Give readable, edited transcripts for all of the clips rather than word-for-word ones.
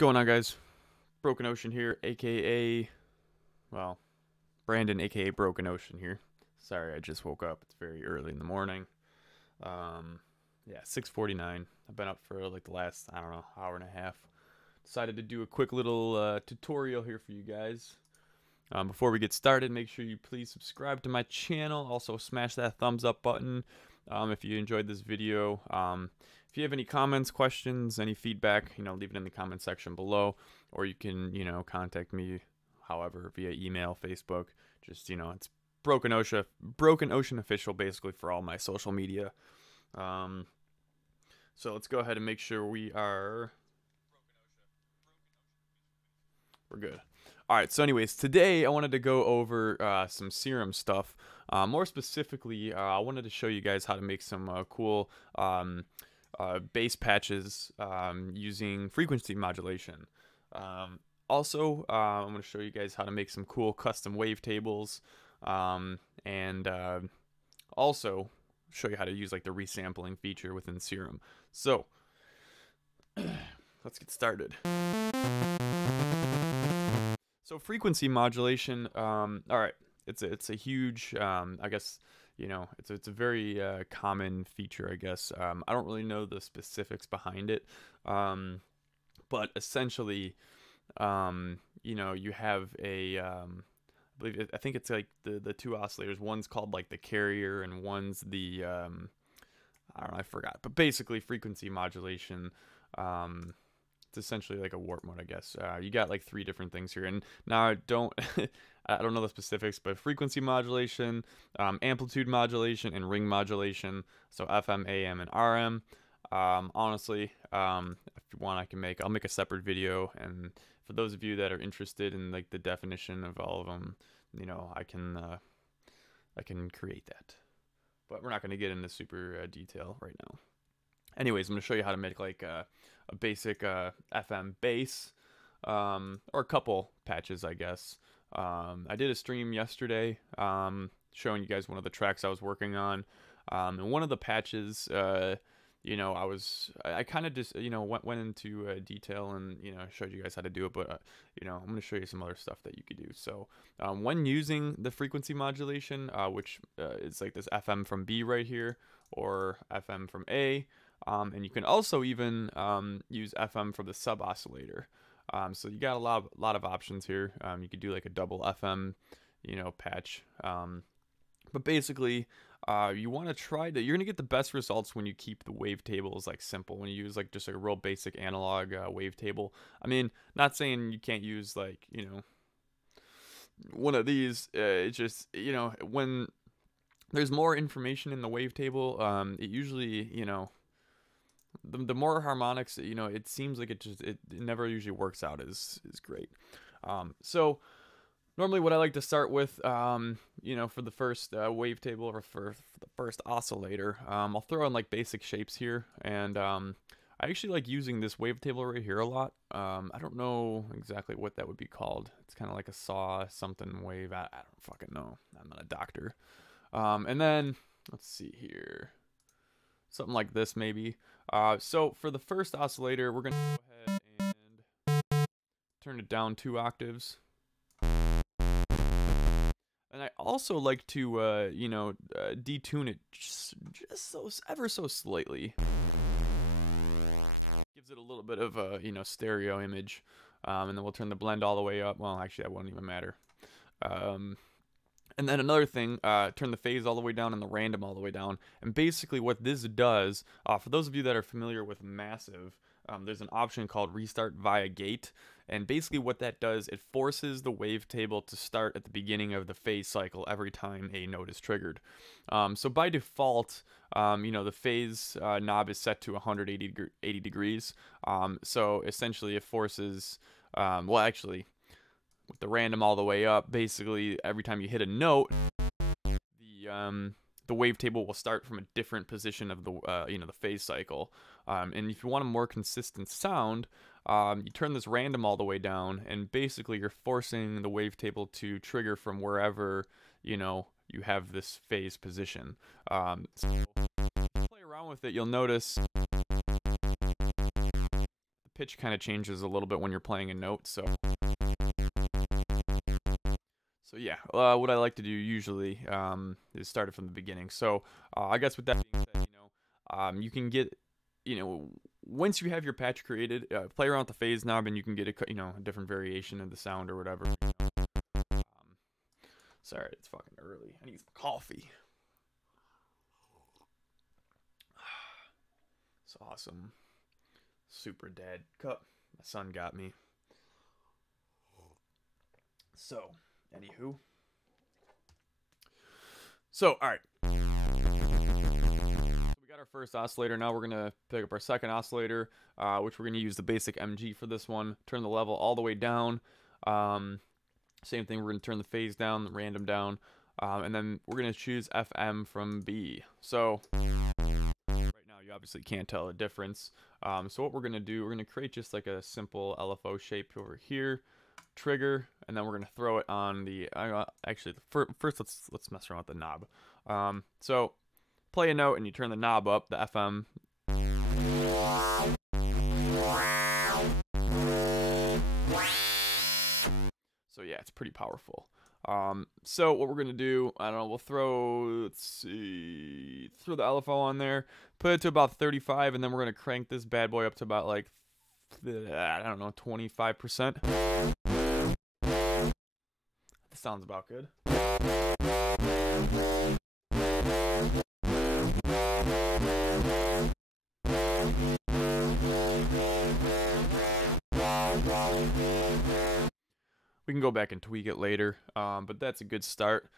going on, guys? Broken Ocean here, aka, well, Brandon, aka Broken Ocean here. Sorry, I just woke up. It's very early in the morning. Yeah, 6:49. I've been up for like the last, I don't know, hour and a half. Decided to do a quick little tutorial here for you guys. Before we get started, make sure you please subscribe to my channel. Also, smash that thumbs up button if you enjoyed this video. If you have any comments, questions, any feedback, leave it in the comment section below, or you can, contact me, however, via email, Facebook. Just, it's Broken Ocean Official, basically, for all my social media. So let's go ahead and make sure we're good. All right, so anyways, today I wanted to go over some Serum stuff. More specifically, I wanted to show you guys how to make some cool bass patches using frequency modulation. Also, I'm going to show you guys how to make some cool custom wavetables, and also show you how to use like the resampling feature within Serum. So let's get started. So frequency modulation, all right, it's a huge, I guess, it's a very common feature, I guess. I don't really know the specifics behind it, but essentially, you have a, I think it's like the two oscillators. One's called like the carrier, and one's the, I don't know, I forgot. But basically, frequency modulation. It's essentially like a warp mode, I guess. You got like 3 different things here, and now I don't know the specifics, but frequency modulation, amplitude modulation, and ring modulation. So FM, AM, and RM. Honestly, if you want, I'll make a separate video, and for those of you that are interested in like the definition of all of them, I can create that. But we're not going to get into super detail right now. Anyways, I'm going to show you how to make like a basic FM bass, or a couple patches, I guess. I did a stream yesterday showing you guys one of the tracks I was working on, and one of the patches, I kind of just went into detail and showed you guys how to do it, but I'm going to show you some other stuff that you could do. So when using the frequency modulation, which is like this FM from B right here, or FM from A, and you can also even use FM from the sub oscillator. So you got a lot of options here. You could do like a double FM, patch. But basically, you want to you're gonna get the best results when you keep the wavetables like simple. When you use like just a real basic analog wavetable. I mean, not saying you can't use like one of these. It's just when there's more information in the wavetable, it usually the more harmonics, it seems like it never usually works out as great. So normally what I like to start with, for the first wavetable, or for the first oscillator, I'll throw in like basic shapes here, and I actually like using this wavetable right here a lot. I don't know exactly what that would be called. It's kind of like a saw something wave. I don't fucking know. I'm not a doctor. And then let's see here. Something like this maybe. So for the first oscillator, we're going to go ahead and turn it down 2 octaves. And I also like to, detune it just ever so slightly. Gives it a little bit of a, stereo image. And then we'll turn the blend all the way up. Well, actually, that won't even matter. And then another thing, turn the phase all the way down and the random all the way down. And basically what this does, for those of you that are familiar with Massive, there's an option called Restart via Gate. And basically what that does, it forces the wavetable to start at the beginning of the phase cycle every time a note is triggered. So by default, the phase knob is set to 180 degrees. So essentially it forces, well, actually, with the random all the way up, basically every time you hit a note, the wavetable will start from a different position of the the phase cycle. And if you want a more consistent sound, you turn this random all the way down, and basically you're forcing the wavetable to trigger from wherever you have this phase position. So play around with it, you'll notice the pitch kind of changes a little bit when you're playing a note. So yeah, what I like to do usually is start it from the beginning. So I guess with that being said, you can get, once you have your patch created, play around with the phase knob and you can get a different variation of the sound or whatever. Sorry, it's fucking early. I need some coffee. It's awesome. Super dead cup. My son got me. So, anywho. So, alright. So we got our first oscillator. Now we're going to pick up our second oscillator, which we're going to use the basic MG for this one. Turn the level all the way down. Same thing, we're going to turn the phase down, the random down. And then we're going to choose FM from B. So, right now you obviously can't tell a difference. So what we're going to do, we're going to create just like a simple LFO shape over here. Trigger, and then we're going to throw it on the actually first let's mess around with the knob. So play a note and you turn the knob up, the FM. So yeah, it's pretty powerful. So what we're gonna do, I don't know, we'll throw the LFO on there, put it to about 35, and then we're gonna crank this bad boy up to about like, I don't know, 25%. That sounds about good. We can go back and tweak it later, but that's a good start.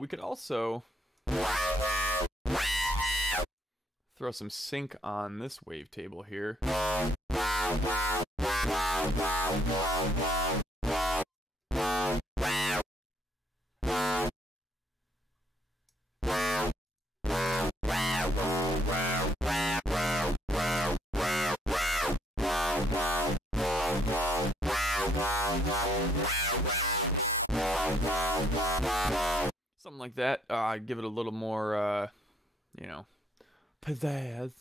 We could also throw some sync on this wavetable here. Something like that. Give it a little more, pizzazz.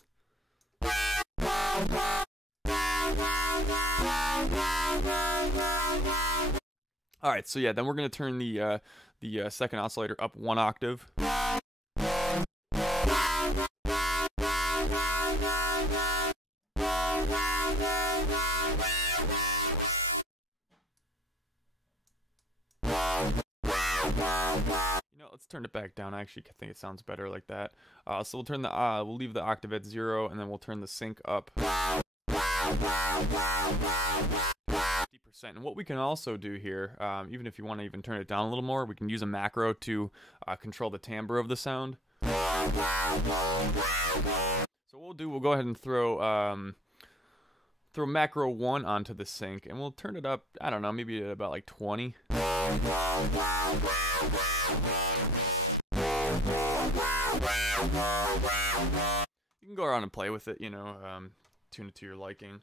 All right, so yeah, then we're gonna turn the second oscillator up 1 octave. Let's turn it back down. I actually think it sounds better like that. So we'll turn we'll leave the octave at 0, and then we'll turn the sync up 50%. And what we can also do here, even if you want to even turn it down a little more, we can use a macro to control the timbre of the sound. So what we'll go ahead and throw macro 1 onto the sync, and we'll turn it up, I don't know, maybe at about like 20. You can go around and play with it, tune it to your liking.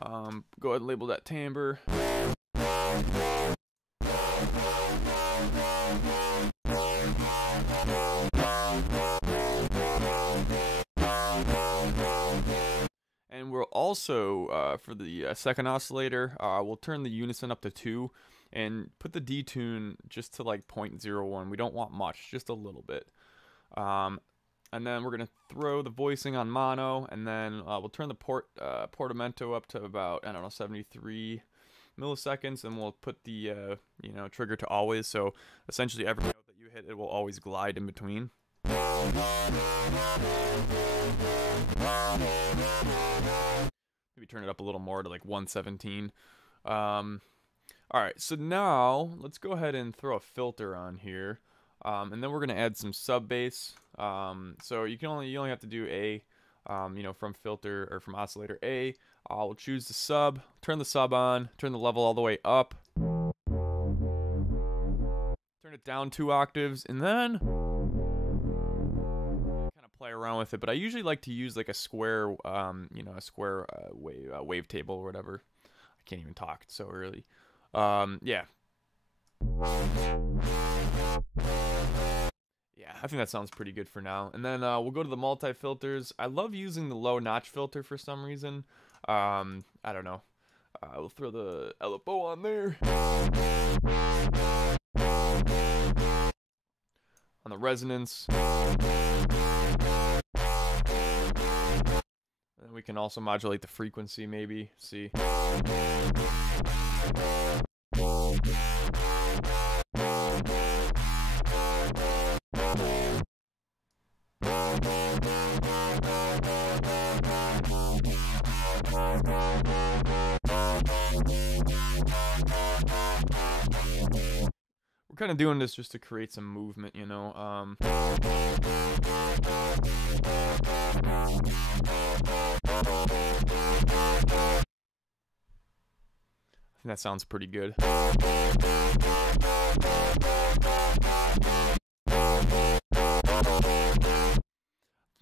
Go ahead and label that timbre. And we'll also, for the second oscillator, we'll turn the unison up to 2 and put the detune just to like 0.01. We don't want much, just a little bit. And then we're going to throw the voicing on mono, and then we'll turn the portamento up to about, I don't know, 73 milliseconds, and we'll put the, trigger to always. So essentially every note that you hit, it will always glide in between. Maybe turn it up a little more to like 117. Alright, so now let's go ahead and throw a filter on here. And then we're going to add some sub bass. So you only have to do A, from filter or from oscillator A. We'll choose the sub, turn the sub on, turn the level all the way up. Turn it down 2 octaves, and then play around with it, but I usually like to use like a square, wavetable or whatever. I can't even talk, it's so early. Yeah, I think that sounds pretty good for now. And then we'll go to the multi filters. I love using the low notch filter for some reason. I don't know. We'll throw the LFO on there. On the resonance. And we can also modulate the frequency, maybe. See. We're kind of doing this just to create some movement, you know. I think that sounds pretty good.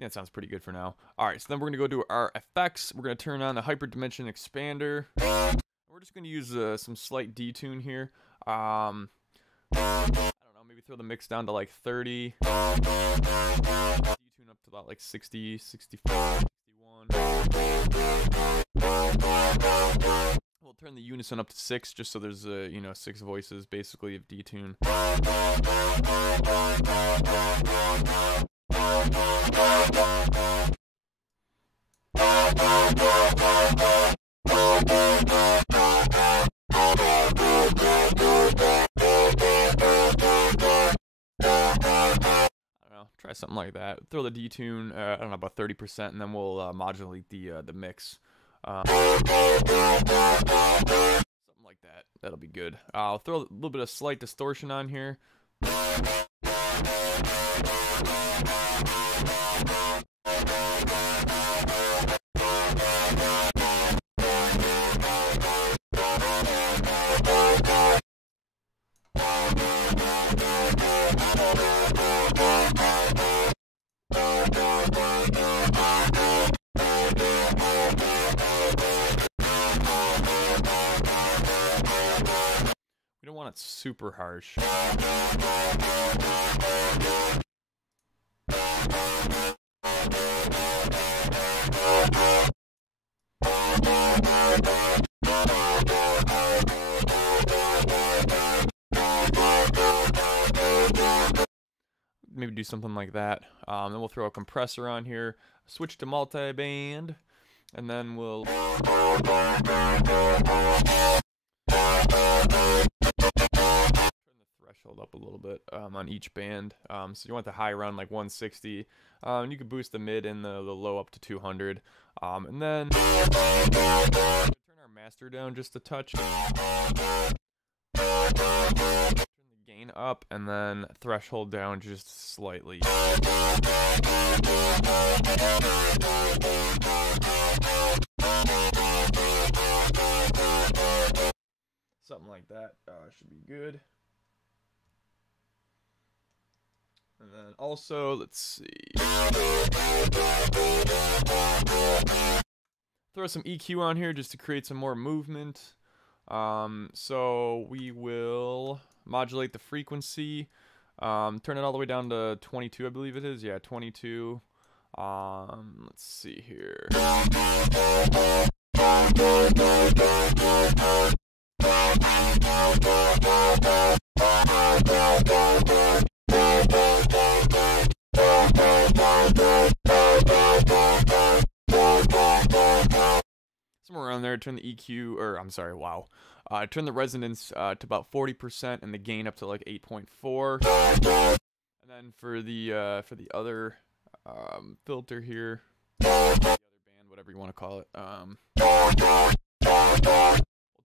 That sounds pretty good for now. Alright, so then we're going to go to our effects. We're going to turn on the hyperdimension expander. We're just going to use some slight detune here. I don't know, maybe throw the mix down to like 30. Detune up to about like 60, 64, 61. We'll turn the unison up to 6 just so there's, you know, 6 voices basically of detune. Try something like that. Throw the detune, I don't know, about 30%, and then we'll modulate the mix. Something like that. That'll be good. I'll throw a little bit of slight distortion on here. We don't want it super harsh. Maybe do something like that. Then we'll throw a compressor on here, switch to multi-band, and then we'll turn the threshold up a little bit on each band. So you want the high around like 160. You could boost the mid and the low up to 200. And then turn our master down just a touch. Gain up and then threshold down just slightly. Something like that should be good. And then also, let's see. Throw some EQ on here just to create some more movement. So we will modulate the frequency, turn it all the way down to 22, I believe it is. Yeah, 22. Let's see here. Somewhere around there, turn the EQ, or I'm sorry, wow. Turn the resonance to about 40% and the gain up to like 8.4. And then for the other filter here, the other band, whatever you want to call it, we'll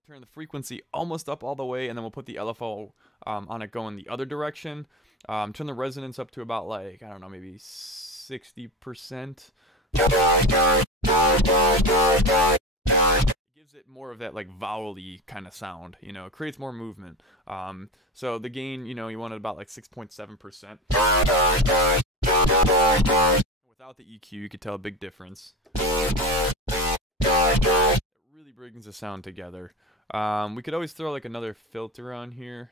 turn the frequency almost up all the way, and then we'll put the LFO on it going the other direction. Turn the resonance up to about like, I don't know, maybe 60%. It gives it more of that like vowel-y kind of sound, you know, it creates more movement. So the gain, you know, you want it about like 6.7%. Without the EQ, you could tell a big difference. It really brings the sound together. We could always throw like another filter on here.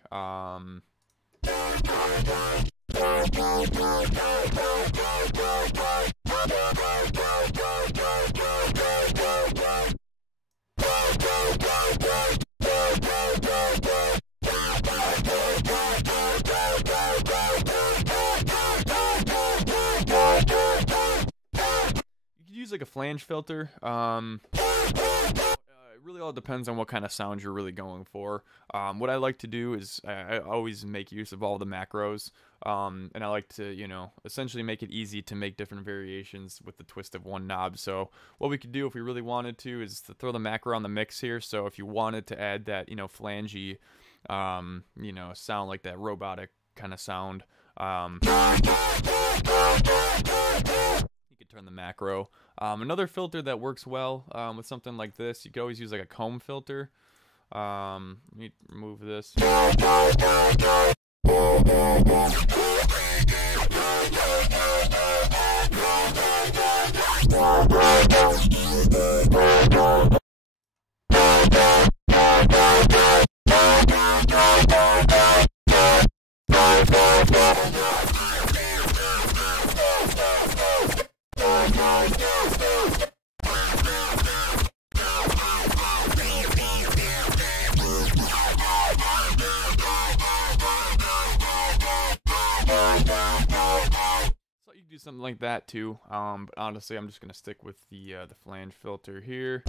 like a flange filter. It really all depends on what kind of sound you're really going for. What I like to do is I always make use of all the macros, and I like to, you know, essentially make it easy to make different variations with the twist of one knob. So what we could do if we really wanted to is to throw the macro on the mix here. So if you wanted to add that, you know, flangey, you know, sound like that robotic kind of sound, you could turn the macro. Another filter that works well with something like this, you could always use like a comb filter. Let me remove this. Something like that too, but honestly I'm just gonna stick with the flange filter here.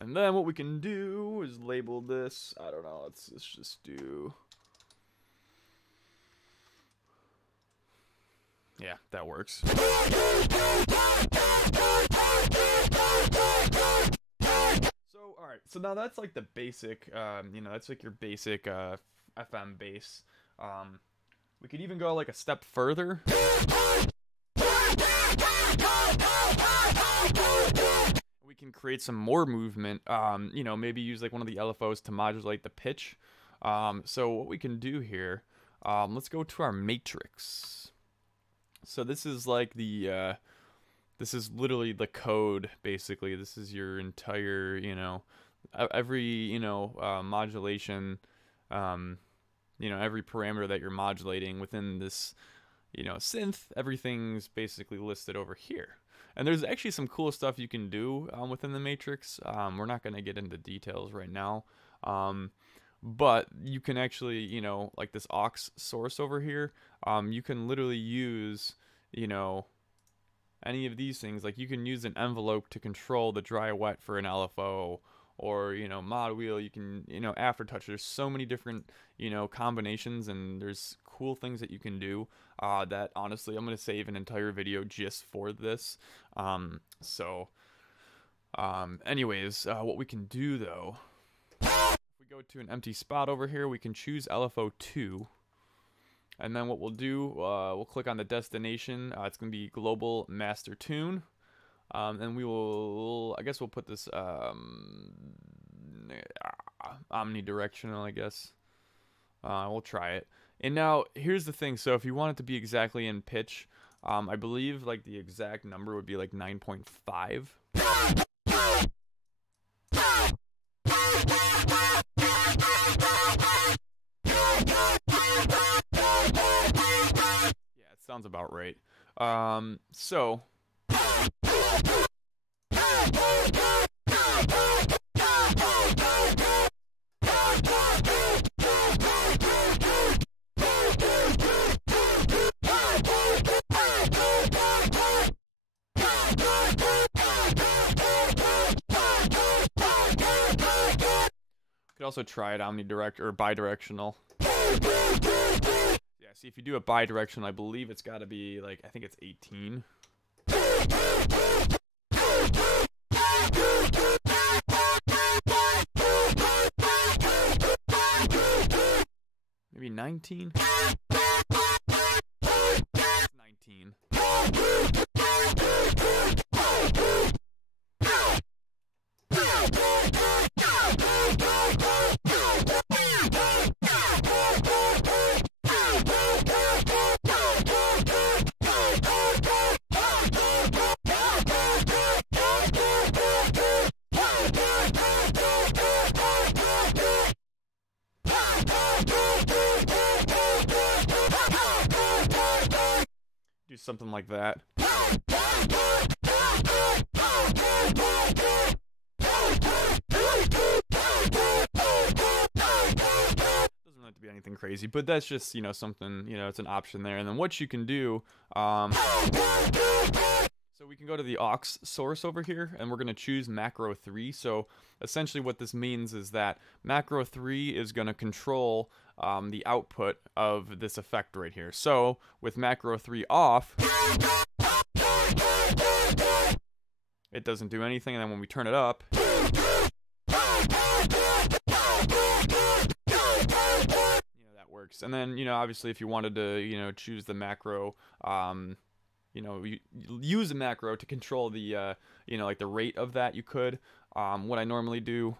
And then what we can do is label this, I don't know, let's just do, yeah, that works. So alright, so now that's like the basic, you know, that's like your basic FM bass. We could even go like a step further. We can create some more movement, you know, maybe use like one of the LFOs to modulate the pitch. So what we can do here, let's go to our matrix. So this is like the, this is literally the code, basically. This is your entire, you know, every, you know, modulation, you know, every parameter that you're modulating within this, you know, synth, everything's basically listed over here. And there's actually some cool stuff you can do within the matrix. We're not going to get into details right now. But you can actually, you know, like this aux source over here, you can literally use, you know, any of these things. Like you can use an envelope to control the dry wet for an LFO, or, you know, mod wheel, you can, you know, aftertouch. There's so many different, you know, combinations, and there's cool things that you can do that honestly I'm going to save an entire video just for this. Anyways, what we can do though, if we go to an empty spot over here, we can choose LFO 2. And then what we'll do, we'll click on the destination. It's going to be global master tune. And we will, I guess we'll put this omnidirectional, I guess. We'll try it. And now here's the thing. So if you want it to be exactly in pitch, I believe like the exact number would be like 9.5. Yeah, it sounds about right. So could also try it omnidirect or bidirectional. Yeah, see if you do a bidirectional, I believe it's got to be like, I think it's 18. Maybe 19? 19. Do something like that. Doesn't have to be anything crazy, but that's just, you know, something, you know, it's an option there. And then what you can do, so we can go to the aux source over here, and we're going to choose macro 3. So essentially what this means is that macro 3 is going to control the output of this effect right here. So with macro 3 off, it doesn't do anything, and then when we turn it up, works. And then, you know, obviously if you wanted to, you know, choose the macro, you know, you use a macro to control the, you know, like the rate of that, you could. What I normally do,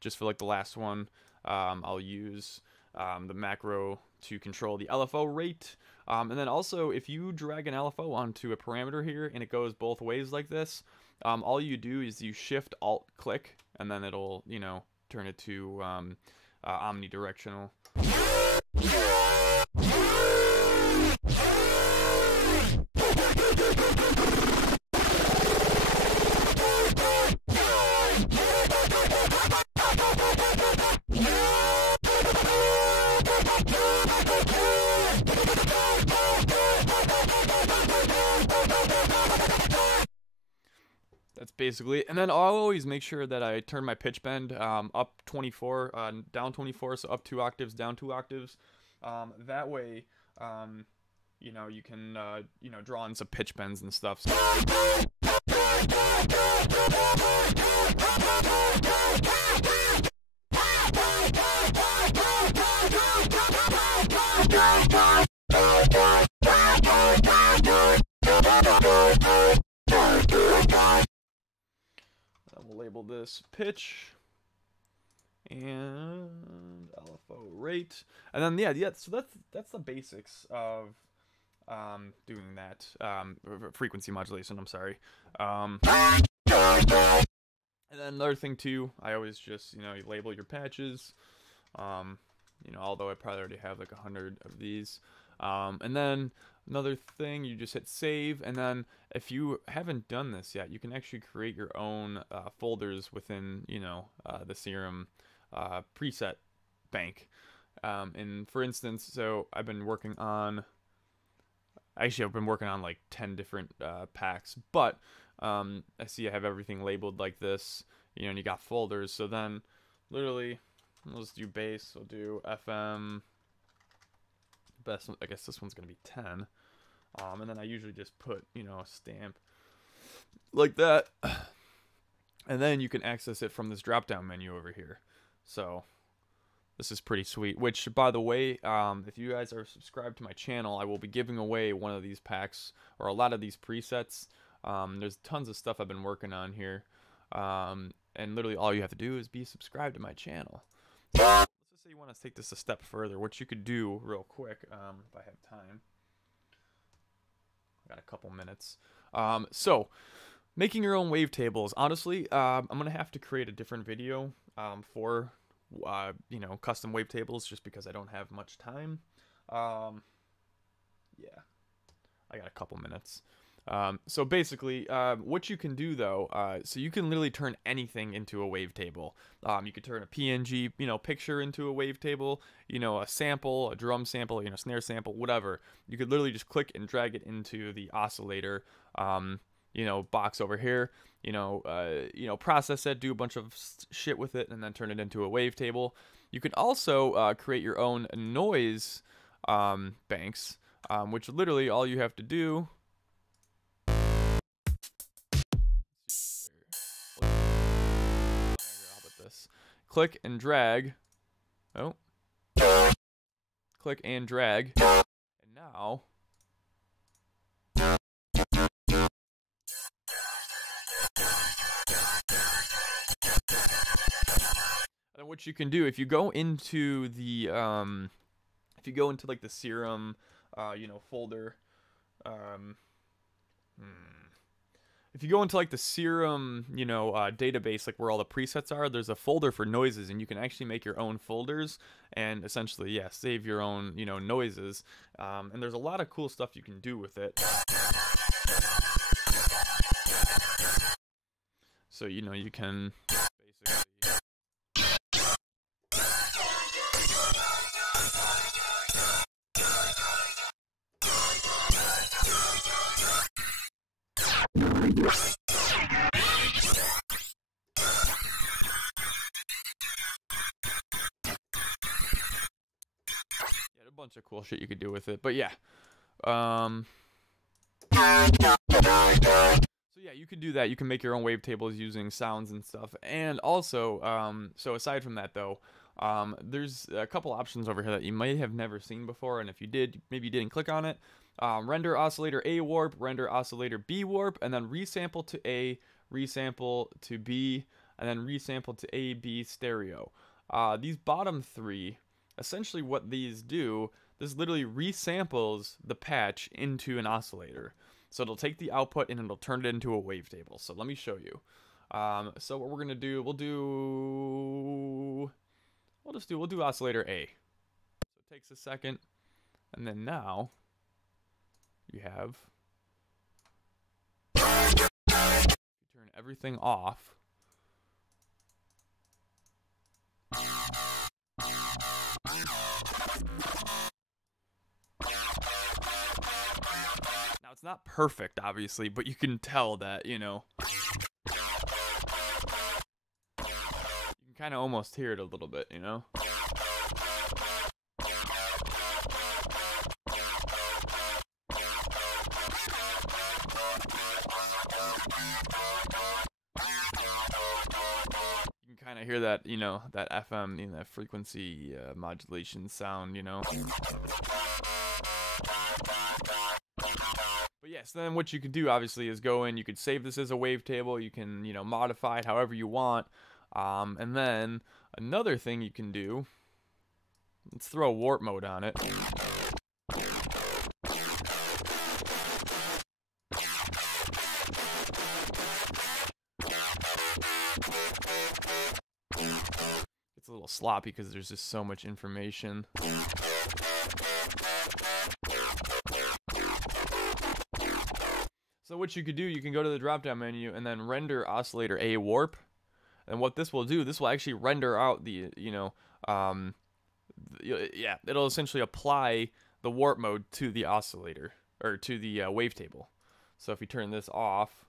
just for like the last one, I'll use the macro to control the LFO rate. And then also, if you drag an LFO onto a parameter here and it goes both ways like this, all you do is you shift alt click, and then it'll, you know, turn it to omnidirectional. That's basically it. And then I'll always make sure that I turn my pitch bend up 24, down 24, so up 2 octaves, down 2 octaves. That way, you know, you can, you know, draw in some pitch bends and stuff. So we'll label this pitch and LFO rate, and then yeah. So that's the basics of doing that frequency modulation. I'm sorry. And then another thing too, I always just, you know, you label your patches. You know, although I probably already have like 100 of these. And then another thing, you just hit save, and then if you haven't done this yet, you can actually create your own folders within, you know, the Serum preset bank. And for instance, so I've been working on like 10 different packs, but I see I have everything labeled like this, you know, and you got folders. So then literally, let's do bass, we'll do FM, best, I guess this one's gonna be 10, and then I usually just put, you know, a stamp like that, and then you can access it from this drop down menu over here. So this is pretty sweet, which, by the way, if you guys are subscribed to my channel, I will be giving away one of these packs, or a lot of these presets. There's tons of stuff I've been working on here, and literally all you have to do is be subscribed to my channel. Let's just say you want to take this a step further, what you could do real quick, if I have time. I got a couple minutes. So, making your own wavetables. Honestly, I'm going to have to create a different video for, you know, custom wavetables, just because I don't have much time. Yeah, I got a couple minutes. So basically, what you can do though, so you can literally turn anything into a wavetable. You could turn a PNG, you know, picture into a wavetable, you know, a sample, a drum sample, you know, snare sample, whatever. You could literally just click and drag it into the oscillator, you know, box over here, you know, process it, do a bunch of shit with it, and then turn it into a wavetable. You can also create your own noise banks, which literally all you have to do. Click and drag. Oh. Click and drag. And now. And what you can do, if you go into the, like the Serum, you know, folder, if you go into like the Serum, you know, database, like where all the presets are, there's a folder for noises, and you can actually make your own folders and essentially, yeah, save your own, you know, noises. And there's a lot of cool stuff you can do with it. So, you know, you can basically A bunch of cool shit you could do with it, but yeah. So yeah, you could do that. You can make your own wavetables using sounds and stuff. And also, so aside from that though, there's a couple options over here that you might have never seen before, and if you did, maybe you didn't click on it. Render oscillator A warp, render oscillator B warp, and then resample to A, resample to B, and then resample to A, B stereo. These bottom three, essentially what these do, this literally resamples the patch into an oscillator. So it'll take the output and it'll turn it into a wavetable. So let me show you. So what we're gonna do, we'll do oscillator A. So it takes a second, and then now you have, turn everything off. Now it's not perfect, obviously, but you can tell that, you know, you can kind of almost hear it a little bit, you know. You can kind of hear that, you know, that FM, you know, that frequency modulation sound, you know. But yes, then what you could do obviously is go in, you could save this as a wavetable, you can, you know, modify it however you want. And then another thing you can do, let's throw warp mode on it. It's a little sloppy because there's just so much information. So what you could do, you can go to the drop down menu and then render oscillator A warp. And what this will do, this will actually render out the, you know, yeah, it'll essentially apply the warp mode to the oscillator, or to the wavetable. So if you turn this off,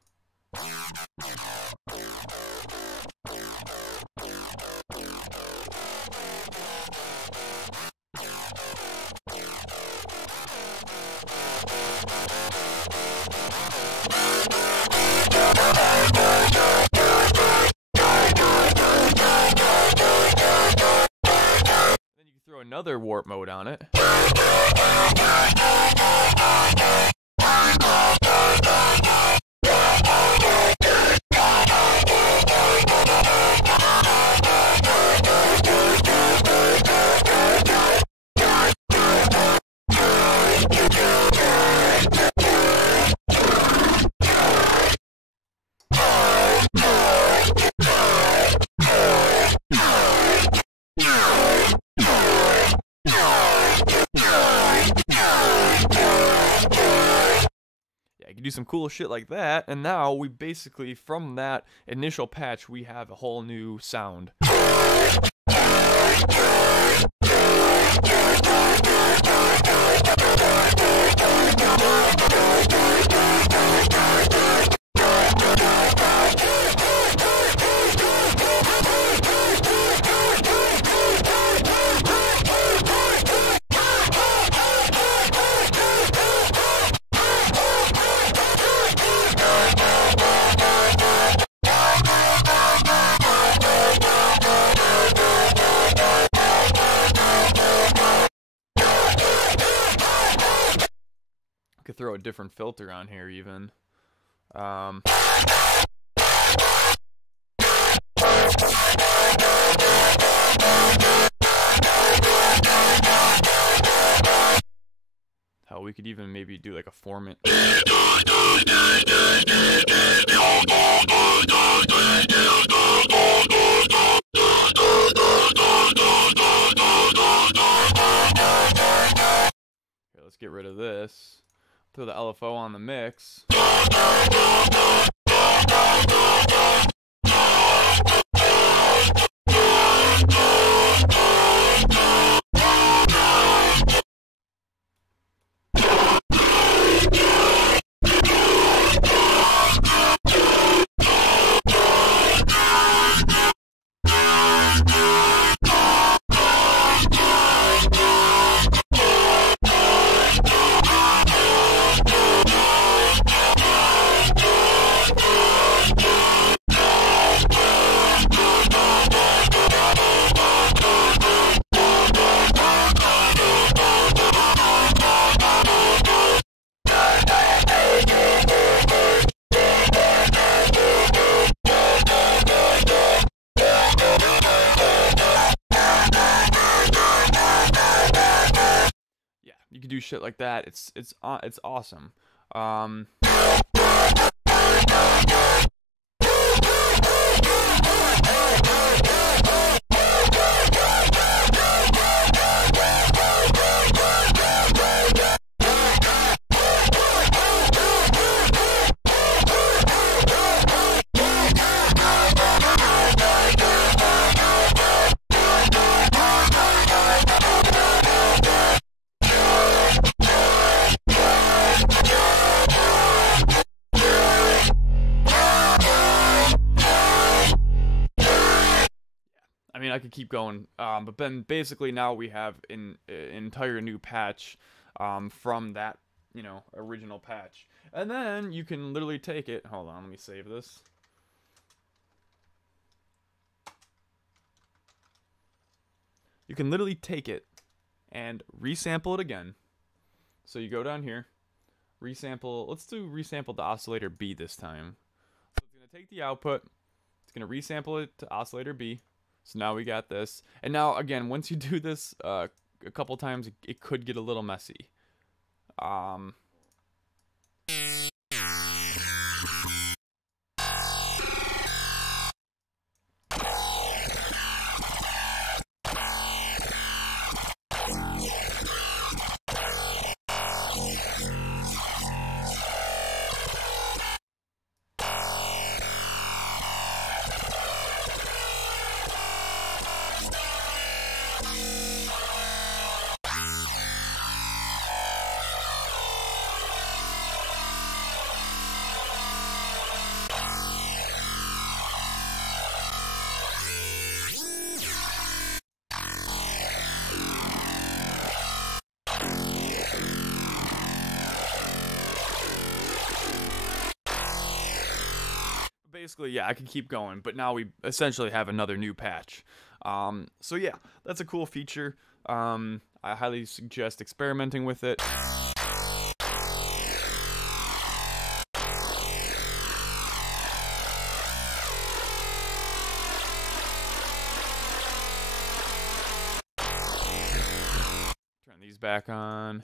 throw another warp mode on it. You can do some cool shit like that, and now we basically, from that initial patch, we have a whole new sound. Could throw a different filter on here even. Hell, we could even maybe do like a formant. Here, let's get rid of this. Throw the LFO on the mix. do shit like that. It's awesome. I mean, I could keep going, but then basically now we have an entire new patch from that, you know, original patch. And then you can literally take it. Hold on, let me save this. You can literally take it and resample it again. So you go down here, resample. Let's do resample to oscillator B this time. So it's going to take the output. It's going to resample it to oscillator B. So now we got this. And now, again, once you do this a couple times, it could get a little messy. Basically, yeah, I could keep going, but now we essentially have another new patch. So yeah, that's a cool feature. I highly suggest experimenting with it. Turn these back on.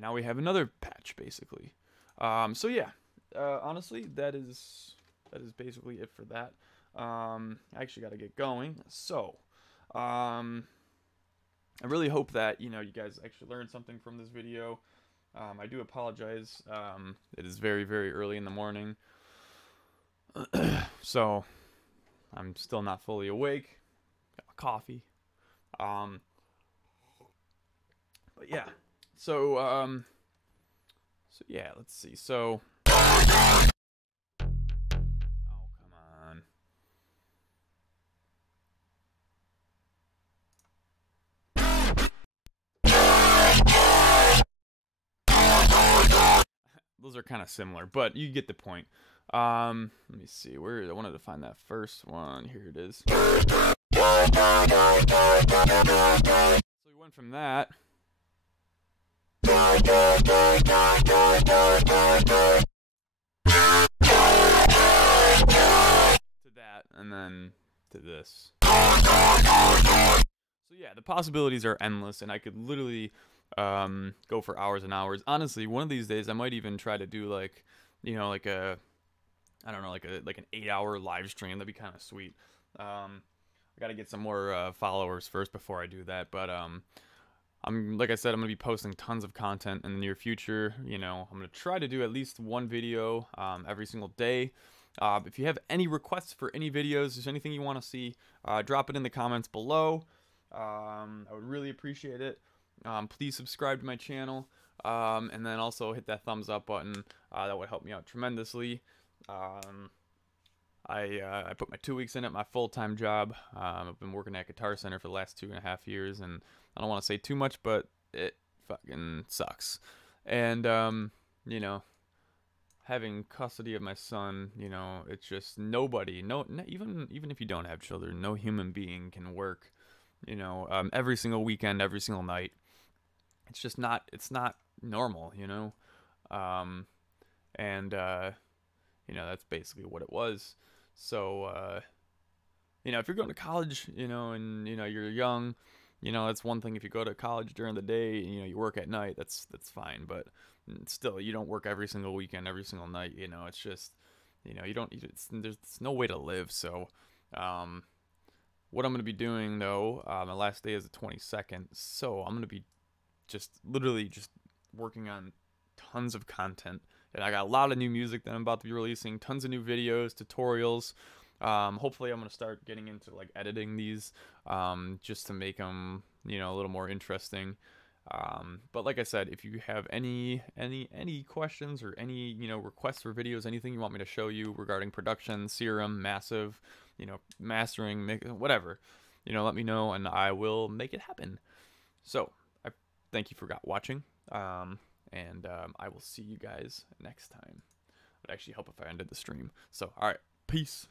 Now we have another patch, basically. So yeah, honestly, that is basically it for that. I actually got to get going. So, I really hope that, you know, you guys actually learned something from this video. I do apologize. It is very, very early in the morning. So, I'm still not fully awake. Got my coffee. But yeah. So yeah, let's see. So, oh, come on. Those are kind of similar, but you get the point. Let me see. Where I wanted to find that first one. Here it is. So we went from that to that, and then to this. So yeah, the possibilities are endless, and I could literally go for hours and hours. Honestly, one of these days I might even try to do, like, you know, like a, I don't know, like an 8-hour live stream. That'd be kind of sweet. I gotta get some more followers first before I do that, but like I said, I'm gonna be posting tons of content in the near future. You know, I'm gonna try to do at least one video every single day. If you have any requests for any videos, if there's anything you want to see, drop it in the comments below. I would really appreciate it. Please subscribe to my channel. And then also hit that thumbs up button. That would help me out tremendously. I put my 2 weeks in at my full-time job. I've been working at Guitar Center for the last 2.5 years, and I don't want to say too much, but it fucking sucks. And you know, having custody of my son, it's just nobody, even if you don't have children, no human being can work, every single weekend, every single night. It's not normal, um, and that's basically what it was. So, if you're going to college, and you're young, that's one thing. If you go to college during the day, you work at night, that's fine. But still, you don't work every single weekend, every single night. It's just, you don't. There's no way to live. So, what I'm gonna be doing though, my last day is the 22nd. So I'm gonna be literally just working on tons of content. And I got a lot of new music that I'm about to be releasing, tons of new videos, tutorials. Hopefully I'm going to start getting into like editing these, just to make them, a little more interesting. But like I said, if you have any questions or any, requests for videos, anything you want me to show you regarding production, Serum, Massive, mastering, whatever, let me know and I will make it happen. So I thank you for watching. And I will see you guys next time. It would actually help if I ended the stream. So, all right, peace.